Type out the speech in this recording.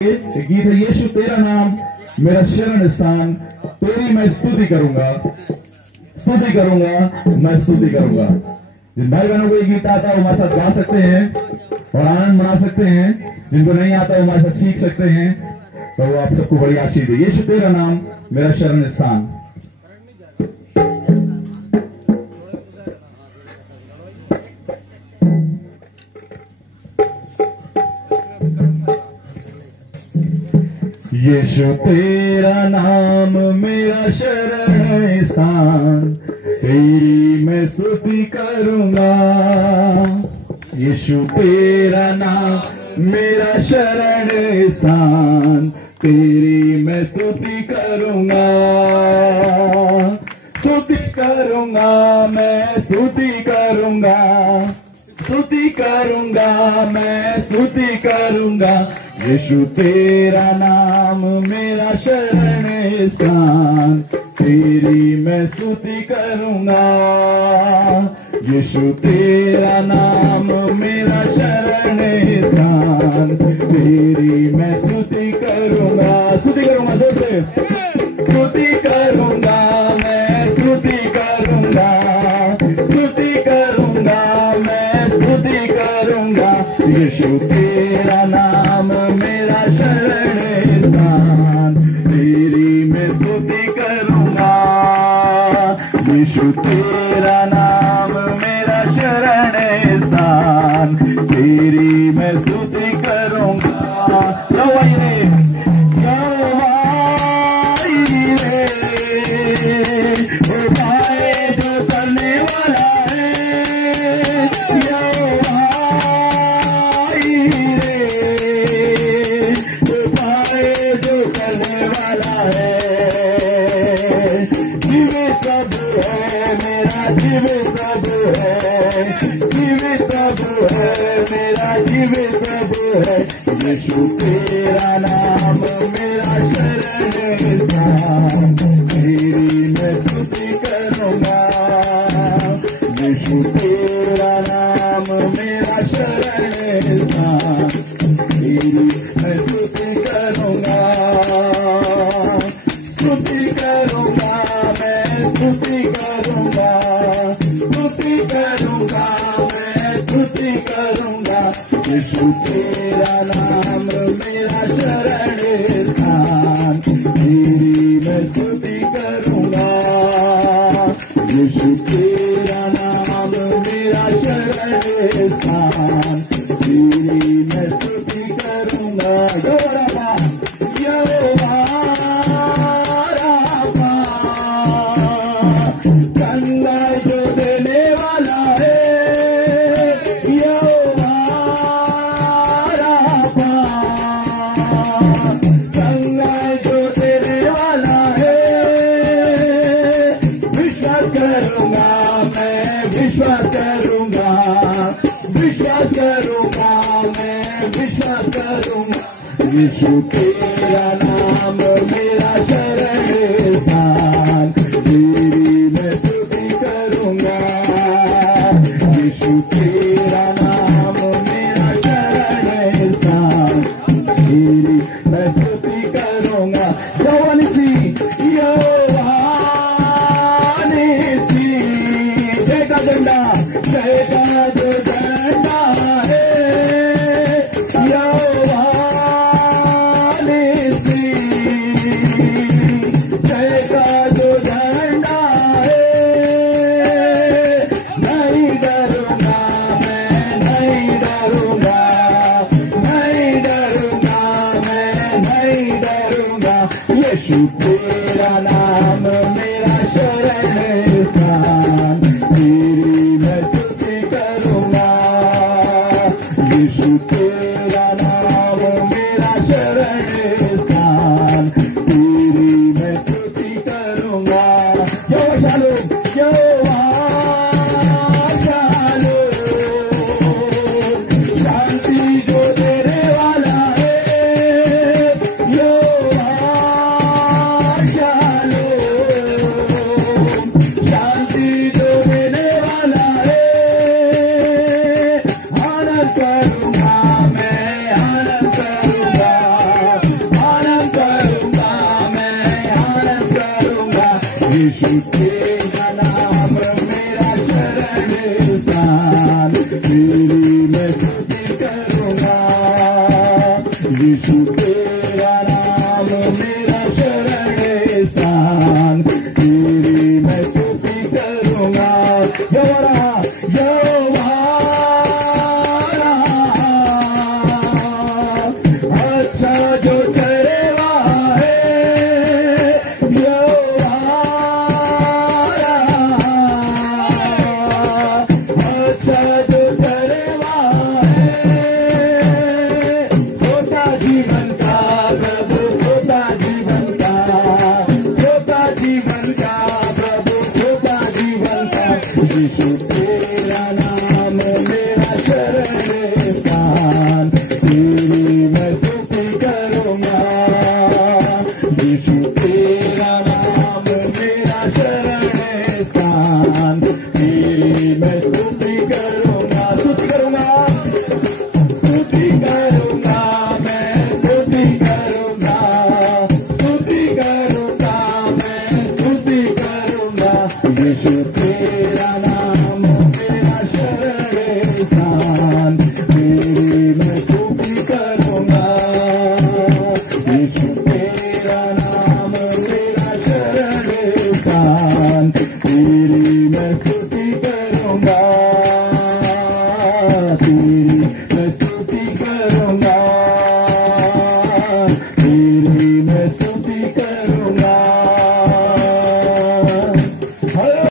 गीत है यीशु तेरा नाम मेरा शरण स्थान, तेरी मैं स्तुति करूंगा मैं स्तुति करूंगा। जिन भाई बहनों को ये गीत आता है वो हमारे साथ गा सकते हैं और आनंद मना सकते हैं। जिनको नहीं आता वो हमारे साथ सीख सकते हैं। तो वो आप सबको बड़ी आशीष दे। यीशु तेरा नाम मेरा शरण स्थान। यीशु तेरा नाम मेरा शरण स्थान, तेरी मैं स्तुति करूंगा। यीशु तेरा नाम मेरा शरण स्थान, तेरी मैं स्तुति करूंगा। स्तुति करूंगा मैं स्तुति करूंगा, स्तुति करूंगा मैं स्तुति करूंगा। यीशु तेरा नाम मेरा शरण स्थान, तेरी मैं स्तुति करूंगा। यीशु तेरा नाम मेरा शरण स्थान, तेरी मैं स्तुति करूंगा। स्तुति करूंगा जोर से, स्तुति करूंगा मैं स्तुति करूंगा, स्तुति करूंगा मैं स्तुति करूंगा। यीशु तेरा नाम मेरा शरण स्थान, तेरी मैं स्तुति करूंगा। यीशु तेरा नाम मेरा शरण स्थान, तेरी मैं स्तुति करूंगा। यीशु तेरा नाम मेरा शरण स्थान, तेरी मैं स्तुति करूंगा। यीशु तेरा नाम मेरा शरण स्थान, तेरी मैं स्तुति करूंगा। स्तुति करूंगा मैं स्तुति करूंगा, स्तुति करूंगा मैं स्तुति करूंगा। यीशु तेरा नाम मेरा शरण स्थान, तेरी मैं स्तुति करूंगा। यीशु तेरा नाम मेरा शरण स्थान, तेरी मैं स्तुति करूंगा। यीशु तेरा नाम मेरा शरण स्थान, तेरी मैं स्तुति करूंगा। यीशु तेरा नाम मेरा शरण स्थान, तेरी मैं स्तुति करूंगा। यहोवा निस्सी, जय का झंडा, जय का जो झंडा है। यीशु तेरा नाम मेरा शरण स्थान, तेरी मैं स्तुति करूंगा। यीशु तेरा नाम मेरा शरण स्थान, तेरी मैं स्तुति करूंगा। शांति जो देने वाला है, शांति जो देने वाला है। आनंद करूंगा मैं, आनंद करूंगा। यीशु तेरा नाम मेरा शरण स्थान, तेरी मैं स्तुति करूंगा। यीशु तेरा नाम मेरा शरण स्थान, तेरी मैं स्तुति करूंगा। यहोवा यहोवा अच्छा जो करेगा है, यहोवा अच्छा जो करेगा है। छोटा जीवन का प्रभु, छोटा जीवन का, छोटा जीवन का प्रभु, छोटा जीवन का। यीशु तेरा नाम मेरा शरण स्थान, तेरी मैं स्तुति करूंगा। यीशु तेरा नाम मेरा शरण स्थान, तेरी मैं स्तुति करूंगा। स्तुति करूंगा, स्तुति करूंगा, मैं स्तुति करूंगा, स्तुति करूंगा, मैं स्तुति करूंगा। यीशु तेरा नाम मेरा शरण स्थान, तेरी मैं स्तुति करूंगा। यीशु तेरा नाम मेरा शरण स्थान, तेरी मैं स्तुति करूंगा।